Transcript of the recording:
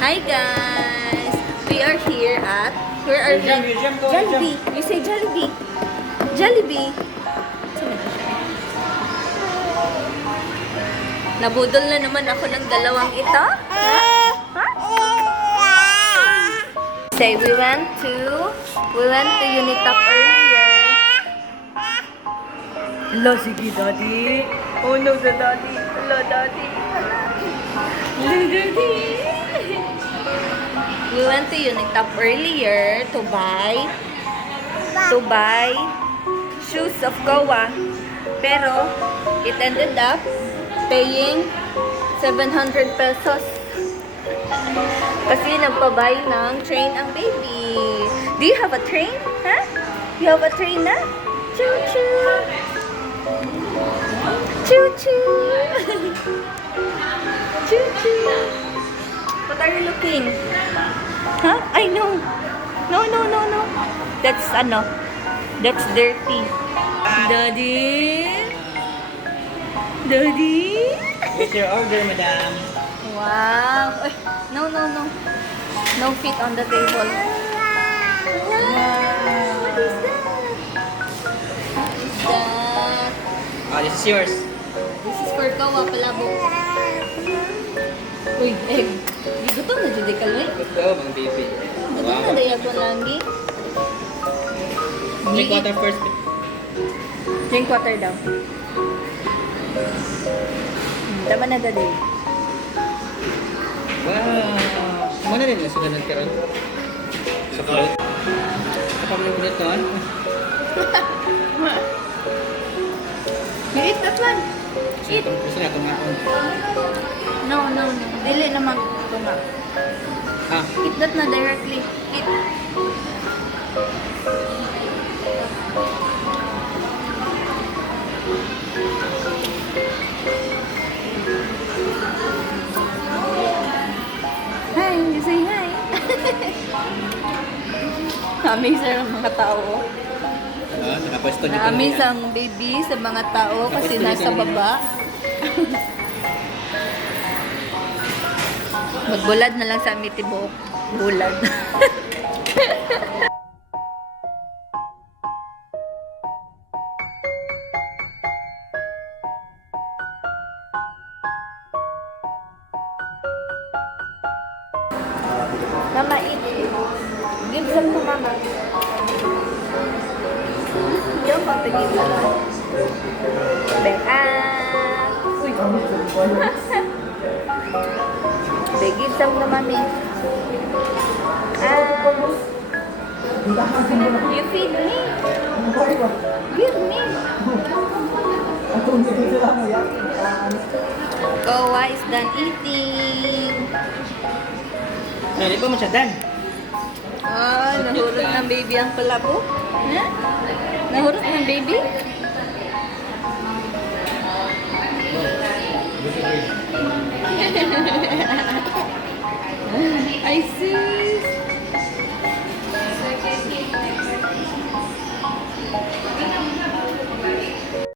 Hi guys! We are here at... Where are we? Jollibee. You say Jollibee. Jollibee. Nabudol na naman ako ng dalawang ito. Ha? Ha? Say, we went to Unitop earlier. Hello, sige, Daddy. Oh no, the Daddy. Hello, Daddy. Hello, Daddy. We went to Unitop earlier to buy shoes of Kowa. Pero, it ended up paying 700 pesos. Kasi nagpabay ng train ang baby. Do you have a train? Huh? You have a train na? Choo-choo! Choo-choo! Choo-choo! What are you looking? Huh? I know. No. That's That's dirty. Daddy? Daddy? What's your order, madam? Wow. Ay, no. No feet on the table. Wow. What is that? What is that? Oh, this is yours. This is for Kawa Palabo. Uy, egg. Gutom na dyan ka, Loy. Ito, mga baby. Gutom na daya ko lagi. Drink water first. Drink water daw. Tama na daddy. Wow! Mana rin lang suganan ka ron? Sa fruit? Kapag mo ito, ano? You eat that one. Eat. Gusto nga itong akong. No. Dili naman tunga. Ah, Eat that na directly. Eat. Hi, you say hi. Amazing ang mga tao. nakapwesto niyo Na-amaze ang baby sa mga tao kasi nasa baba. Magbulad na lang sa Amitibok. Bulad. Mama, eat. Give some to Mama. Yung pagtigil na lang. Uy. Give some to Mami. You feed me. Give me. Kowa is done eating. Hindi pa masyadan. Nahurot ng baby ang palabo. Ha? Nahurot ng baby? I see.